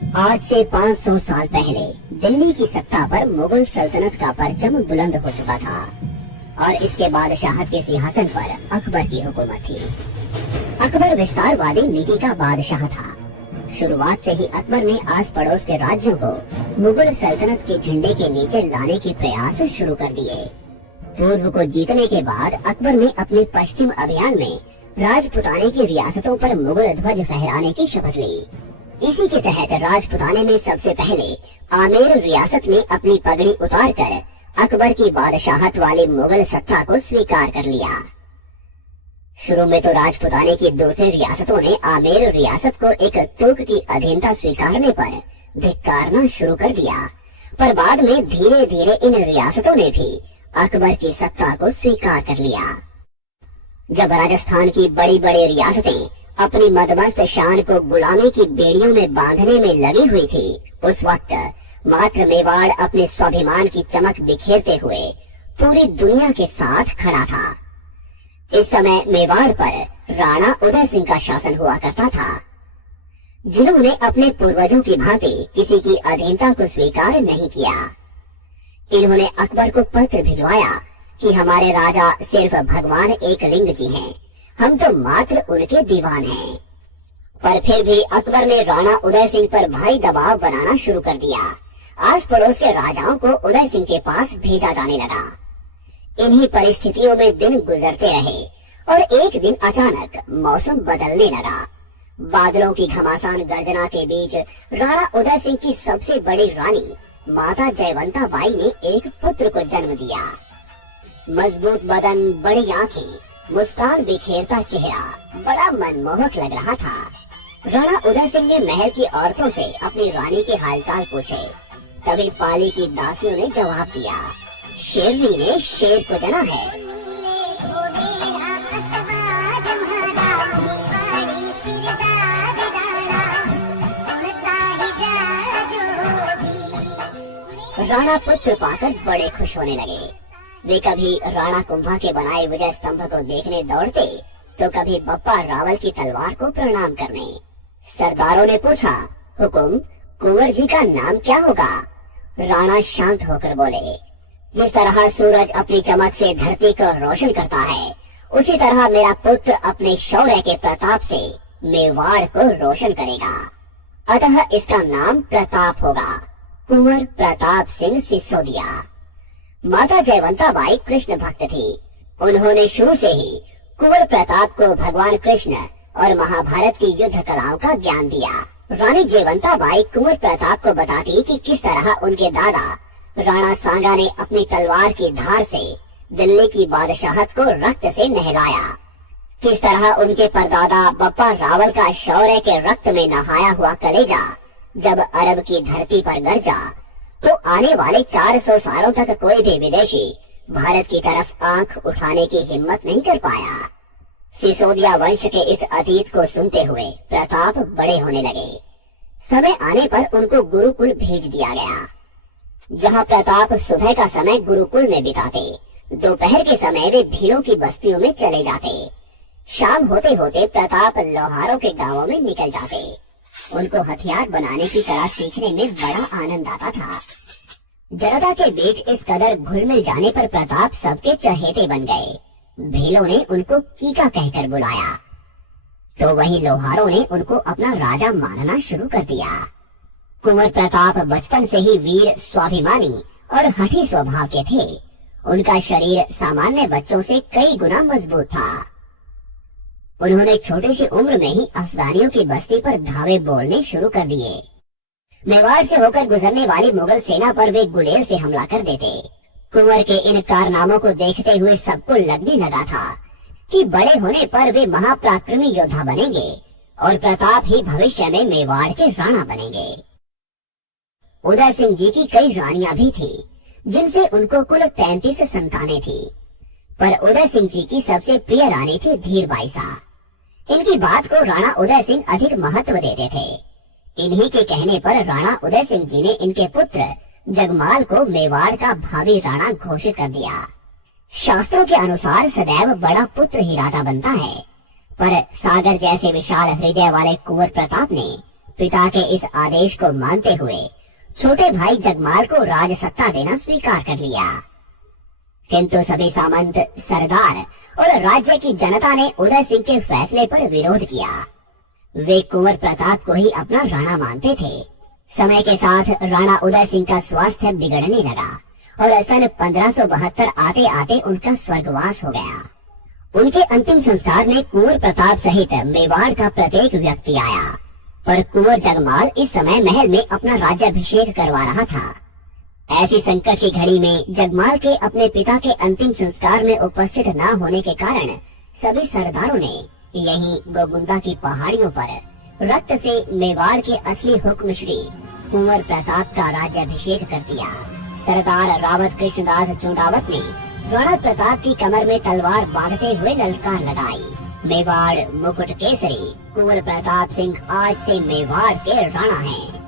आज से 500 साल पहले दिल्ली की सत्ता पर मुगल सल्तनत का परचम बुलंद हो चुका था और इसके बादशाहत के सिंहासन पर अकबर की हुकूमत थी। अकबर विस्तारवादी नीति का बादशाह था। शुरुआत से ही अकबर ने आस पड़ोस के राज्यों को मुगल सल्तनत के झंडे के नीचे लाने के प्रयास शुरू कर दिए। पूर्व को जीतने के बाद अकबर ने अपने पश्चिम अभियान में राजपुताने की रियासतों पर मुगल ध्वज फहराने की शपथ ली। इसी के तहत राजपुताने में सबसे पहले आमेर रियासत ने अपनी पगड़ी उतारकर अकबर की बादशाहत वाली मुगल सत्ता को स्वीकार कर लिया। शुरू में तो राजपुताने की दूसरी रियासतों ने आमेर रियासत को एक तुर्क की अधीनता स्वीकारने पर धिक्कारना शुरू कर दिया, पर बाद में धीरे धीरे इन रियासतों ने भी अकबर की सत्ता को स्वीकार कर लिया। जब राजस्थान की बड़ी बड़ी रियासतें अपनी मदमस्त शान को गुलामी की बेड़ियों में बांधने में लगी हुई थी, उस वक्त मात्र मेवाड़ अपने स्वाभिमान की चमक बिखेरते हुए पूरी दुनिया के साथ खड़ा था। इस समय मेवाड़ पर राणा उदय सिंह का शासन हुआ करता था, जिन्होंने अपने पूर्वजों की भांति किसी की अधीनता को स्वीकार नहीं किया। इन्होंने अकबर को पत्र भिजवाया कि हमारे राजा सिर्फ भगवान एक लिंग जी हैं, हम तो मात्र उनके दीवान हैं। पर फिर भी अकबर ने राणा उदय सिंह पर भारी दबाव बनाना शुरू कर दिया। आस पड़ोस के राजाओं को उदय सिंह के पास भेजा जाने लगा। इन्हीं परिस्थितियों में दिन गुजरते रहे और एक दिन अचानक मौसम बदलने लगा। बादलों की घमासान गर्जना के बीच राणा उदय सिंह की सबसे बड़ी रानी माता जयवंता बाई ने एक पुत्र को जन्म दिया। मजबूत बदन, बड़ी आंखें, मुस्कान बिखेरता चेहरा बड़ा मनमोहक लग रहा था। राणा उदय सिंह ने महल की औरतों से अपनी रानी के हालचाल पूछे। तभी पाली की दासियों ने जवाब दिया, शेरनी ने शेर को जना है। राणा पुत्र पाकर बड़े खुश होने लगे। वे कभी राणा कुंभा के बनाए विजय स्तंभ को देखने दौड़ते, तो कभी बप्पा रावल की तलवार को प्रणाम करने। सरदारों ने पूछा, हुकुम, कुंवर जी का नाम क्या होगा? राणा शांत होकर बोले, जिस तरह सूरज अपनी चमक से धरती को रोशन करता है, उसी तरह मेरा पुत्र अपने शौर्य के प्रताप से मेवाड़ को रोशन करेगा। अतः इसका नाम प्रताप होगा, कुंवर प्रताप सिंह सिसोदिया। माता जयवंता बाई कृष्ण भक्त थी। उन्होंने शुरू से ही कुंवर प्रताप को भगवान कृष्ण और महाभारत की युद्ध कलाओं का ज्ञान दिया। रानी जयवंता बाई कुंवर प्रताप को बताती कि किस तरह उनके दादा राणा सांगा ने अपनी तलवार की धार से दिल्ली की बादशाहत को रक्त से नहलाया, किस तरह उनके परदादा बप्पा रावल का शौर्य के रक्त में नहाया हुआ कलेजा जब अरब की धरती पर गरजा, तो आने वाले 400 सालों तक कोई भी विदेशी भारत की तरफ आंख उठाने की हिम्मत नहीं कर पाया। सिसोदिया वंश के इस अतीत को सुनते हुए प्रताप बड़े होने लगे। समय आने पर उनको गुरुकुल भेज दिया गया, जहां प्रताप सुबह का समय गुरुकुल में बिताते, दोपहर के समय वे भीड़ों की बस्तियों में चले जाते। शाम होते होते प्रताप लोहारों के गांवों में निकल जाते। उनको हथियार बनाने की कला सीखने में बड़ा आनंद आता था। जनता के बीच इस कदर घुल मिल जाने पर प्रताप सबके चहेते बन गए। भीलों ने उनको कीका कहकर बुलाया, तो वहीं लोहारों ने उनको अपना राजा मानना शुरू कर दिया। कुंवर प्रताप बचपन से ही वीर, स्वाभिमानी और हठी स्वभाव के थे। उनका शरीर सामान्य बच्चों से कई गुना मजबूत था। उन्होंने छोटी सी उम्र में ही अफगानियों की बस्ती पर धावे बोलने शुरू कर दिए। मेवाड़ से होकर गुजरने वाली मुगल सेना पर वे गुलेल से हमला कर देते। कुंवर के इन कारनामों को देखते हुए सबको लगने लगा था कि बड़े होने पर वे महापराक्रमी योद्धा बनेंगे और प्रताप ही भविष्य में मेवाड़ के राणा बनेंगे। उदय सिंह जी की कई रानियां भी थी, जिनसे उनको कुल 33 संतानें थी, पर उदय सिंह जी की सबसे प्रिय रानी थी धीरबाई सा। इनकी बात को राणा उदय सिंह अधिक महत्व देते थे। इन्हीं के कहने पर राणा उदय सिंह जी ने इनके पुत्र जगमाल को मेवाड़ का भावी राणा घोषित कर दिया। शास्त्रों के अनुसार सदैव बड़ा पुत्र ही राजा बनता है, पर सागर जैसे विशाल हृदय वाले कुंवर प्रताप ने पिता के इस आदेश को मानते हुए छोटे भाई जगमाल को राज सत्ता देना स्वीकार कर लिया। किंतु सभी सामंत, सरदार और राज्य की जनता ने उदय सिंह के फैसले पर विरोध किया। वे कुंवर प्रताप को ही अपना राणा मानते थे। समय के साथ राणा उदय सिंह का स्वास्थ्य बिगड़ने लगा और सन 1572 आते आते उनका स्वर्गवास हो गया। उनके अंतिम संस्कार में कुंवर प्रताप सहित मेवाड़ का प्रत्येक व्यक्ति आया, पर कुंवर जगमाल इस समय महल में अपना राज्याभिषेक करवा रहा था। ऐसी संकट की घड़ी में जगमाल के अपने पिता के अंतिम संस्कार में उपस्थित न होने के कारण सभी सरदारों ने यहीं गोगुंदा की पहाड़ियों पर रक्त से मेवाड़ के असली हुक्म श्री कुंवर प्रताप का राज्याभिषेक कर दिया। सरदार रावत कृष्णदास चुंडावत ने राणा प्रताप की कमर में तलवार बांधते हुए ललकार लगाई, मेवाड़ मुकुट केसरी कुंवर प्रताप सिंह आज से मेवाड़ के राणा हैं।